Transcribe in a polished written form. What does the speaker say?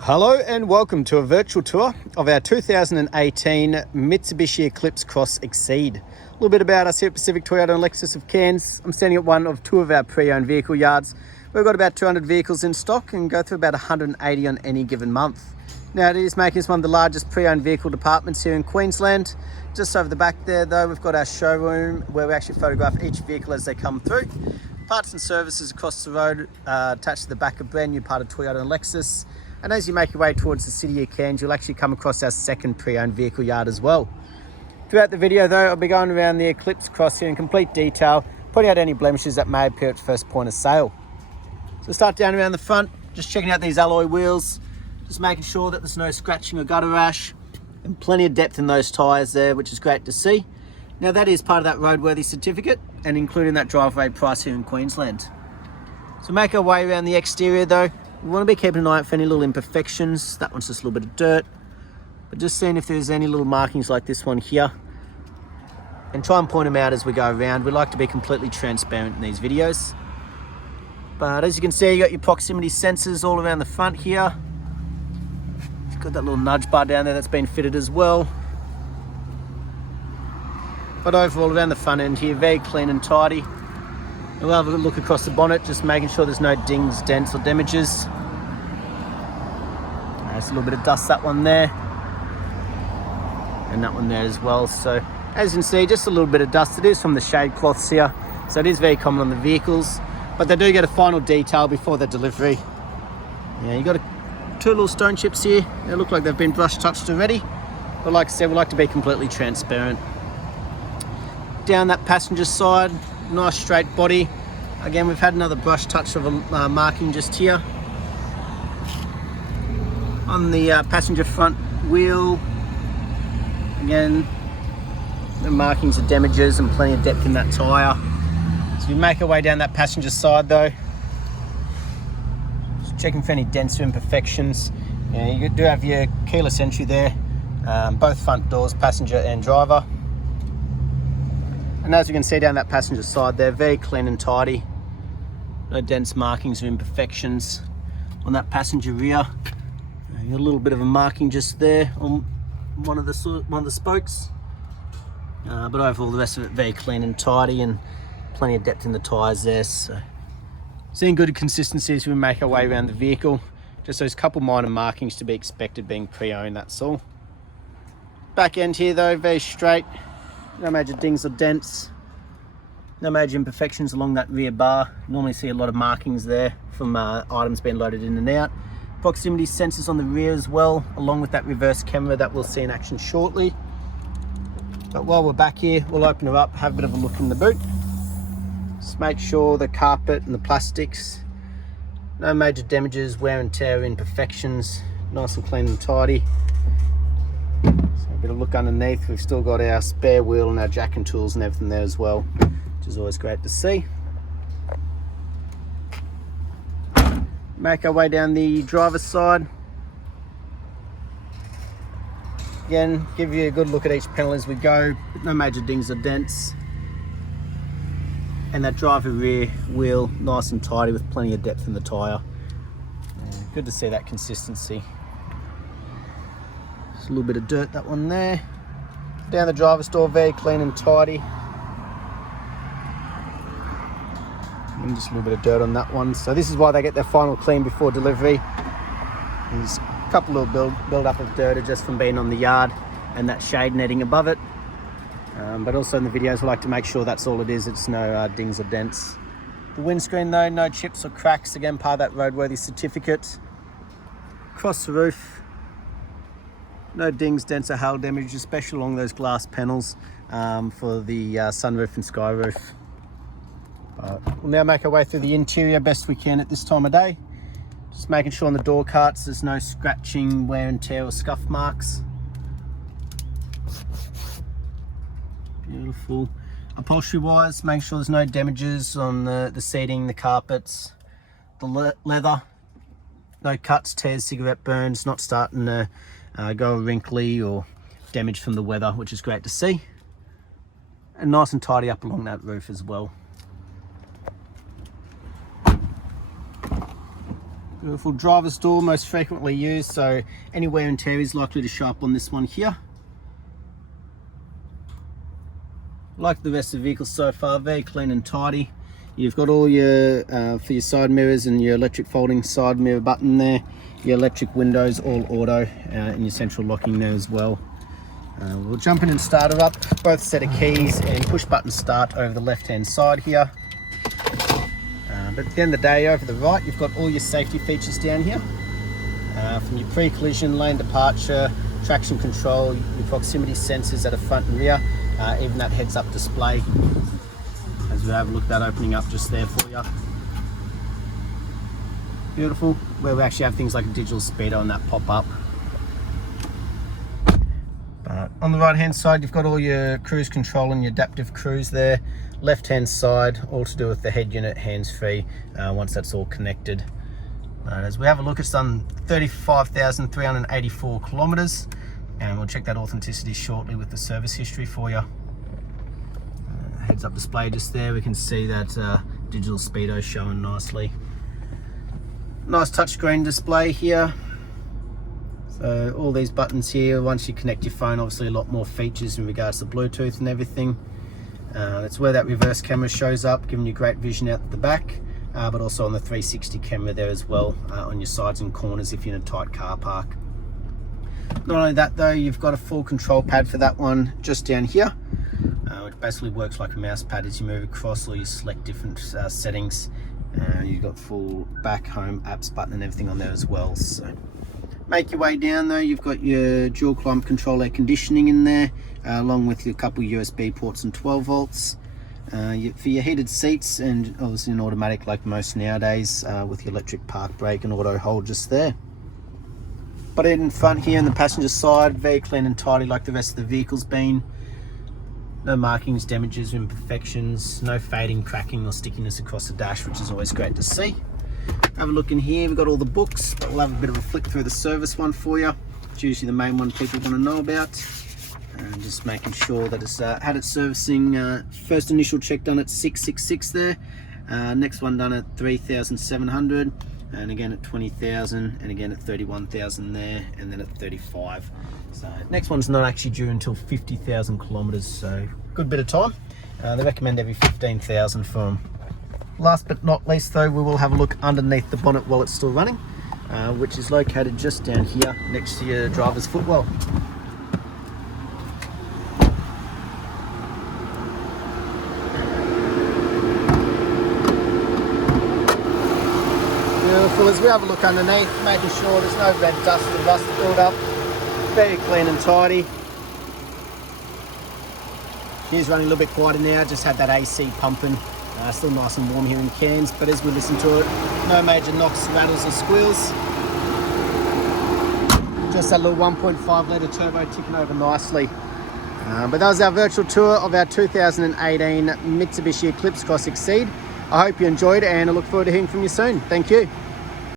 Hello and welcome to a virtual tour of our 2018 Mitsubishi Eclipse Cross Exceed. A little bit about us here at Pacific Toyota and Lexus of Cairns. I'm standing at one of two of our pre-owned vehicle yards. We've got about 200 vehicles in stock and go through about 180 on any given month. Now it is making us one of the largest pre-owned vehicle departments here in Queensland. Just over the back there though, we've got our showroom where we actually photograph each vehicle as they come through. Parts and services across the road attached to the back of brand new part of Toyota and Lexus. And as you make your way towards the city of Cairns, you'll actually come across our second pre-owned vehicle yard as well. Throughout the video though, I'll be going around the Eclipse Cross here in complete detail, pointing out any blemishes that may appear at first point of sale. So start down around the front, just checking out these alloy wheels, just making sure that there's no scratching or gutter rash, and plenty of depth in those tyres there, which is great to see. Now that is part of that roadworthy certificate and including that driveway price here in Queensland. So make our way around the exterior though. We want to be keeping an eye out for any little imperfections. That one's just a little bit of dirt, but just seeing if there's any little markings like this one here and try and point them out as we go around. We like to be completely transparent in these videos. But as you can see, you got your proximity sensors all around the front here. You've got that little nudge bar down there that's been fitted as well. But overall around the front end here, very clean and tidy. We'll have a look across the bonnet, just making sure there's no dings, dents or damages. There's a little bit of dust, that one there. And that one there as well. So as you can see, just a little bit of dust. It is from the shade cloths here. So it is very common on the vehicles, but they do get a final detail before the delivery. Yeah, you got two little stone chips here. They look like they've been brush touched already. But like I said, we like to be completely transparent. Down that passenger side, nice straight body. Again, we've had another brush touch of a marking just here. On the passenger front wheel, again, the markings of damages and plenty of depth in that tyre. So we make our way down that passenger side though. Just checking for any dents or imperfections. Yeah, you do have your keyless entry there, both front doors, passenger and driver. And as you can see down that passenger side there, very clean and tidy. No dents, markings or imperfections. On that passenger rear, you got a little bit of a marking just there on one of the spokes. But overall the rest of it very clean and tidy and plenty of depth in the tyres there. So seeing good consistency as we make our way around the vehicle. Just those couple minor markings to be expected being pre-owned, that's all. Back end here though, very straight. No major dings or dents, no major imperfections along that rear bar. Normally see a lot of markings there from items being loaded in and out. Proximity sensors on the rear as well, along with that reverse camera that we'll see in action shortly. But while we're back here, we'll open it up, have a bit of a look in the boot. Just make sure the carpet and the plastics, no major damages, wear and tear, imperfections, nice and clean and tidy. A bit of look underneath, we've still got our spare wheel and our jack and tools and everything there as well, which is always great to see. Make our way down the driver's side. Again, give you a good look at each panel as we go, no major dings or dents. And that driver rear wheel, nice and tidy with plenty of depth in the tyre. Good to see that consistency. A little bit of dirt, that one there. Down the driver's door, very clean and tidy. And just a little bit of dirt on that one. So this is why they get their final clean before delivery. There's a couple little build up of dirt just from being on the yard and that shade netting above it. But also in the videos, I like to make sure that's all it is. It's no dings or dents. The windscreen though, no chips or cracks. Again, part of that roadworthy certificate. Across the roof, no dings, dents or hail damage, especially along those glass panels for the sunroof and sky roof. We'll now make our way through the interior best we can at this time of day. Just making sure on the door carts there's no scratching, wear and tear or scuff marks. Beautiful. Upholstery wise, make sure there's no damages on the seating, the carpets, the leather. No cuts, tears, cigarette burns, not starting to go wrinkly or damage from the weather, which is great to see. And nice and tidy up along that roof as well. Beautiful driver's door, most frequently used, so any wear and tear is likely to show up on this one here. Like the rest of the vehicle so far, very clean and tidy. You've got all your, for your side mirrors and your electric folding side mirror button there, your electric windows all auto, and your central locking there as well. We'll jump in and start it up, both set of keys and push button start over the left hand side here. But at the end of the day, over the right, you've got all your safety features down here. From your pre-collision, lane departure, traction control, your proximity sensors at the front and rear, even that heads-up display. As we have a look at that opening up just there for you. Beautiful, where we actually have things like a digital speedo and that pop up. But on the right hand side, you've got all your cruise control and your adaptive cruise there. Left hand side, all to do with the head unit, hands-free, once that's all connected. As we have a look, it's done 35,384 kilometers, and we'll check that authenticity shortly with the service history for you. Heads up display just there, we can see that digital speedo showing nicely. Nice touchscreen display here. So all these buttons here, once you connect your phone, obviously a lot more features in regards to Bluetooth and everything. That's where that reverse camera shows up, giving you great vision out the back, but also on the 360 camera there as well, on your sides and corners if you're in a tight car park. Not only that though, you've got a full control pad for that one just down here, which basically works like a mouse pad as you move across or you select different settings. You've got full back, home, apps button and everything on there as well. So make your way down though, you've got your dual climate control air conditioning in there, along with your couple USB ports and 12 volts. For your heated seats, and obviously an automatic like most nowadays, with your electric park brake and auto hold just there. But in front here on the passenger side, very clean and tidy like the rest of the vehicle's been. No markings, damages, or imperfections, no fading, cracking or stickiness across the dash, which is always great to see. Have a look in here, we've got all the books, but we'll have a bit of a flick through the service one for you. It's usually the main one people want to know about. And just making sure that it's had its servicing, first initial check done at 666 there, next one done at 3,700, and again at 20,000, and again at 31,000 there, and then at 35. So next one's not actually due until 50,000 kilometers, so good bit of time. They recommend every 15,000 for them. Last but not least though, we will have a look underneath the bonnet while it's still running, which is located just down here next to your driver's footwell. Beautiful. As we have a look underneath, making sure there's no red dust or rust build up. Very clean and tidy. She's running a little bit quieter now, just had that AC pumping. Still nice and warm here in Cairns, but as we listen to it, no major knocks, rattles or squeals. Just that little 1.5 litre turbo ticking over nicely. But that was our virtual tour of our 2018 Mitsubishi Eclipse Cross Exceed. I hope you enjoyed, and I look forward to hearing from you soon. Thank you.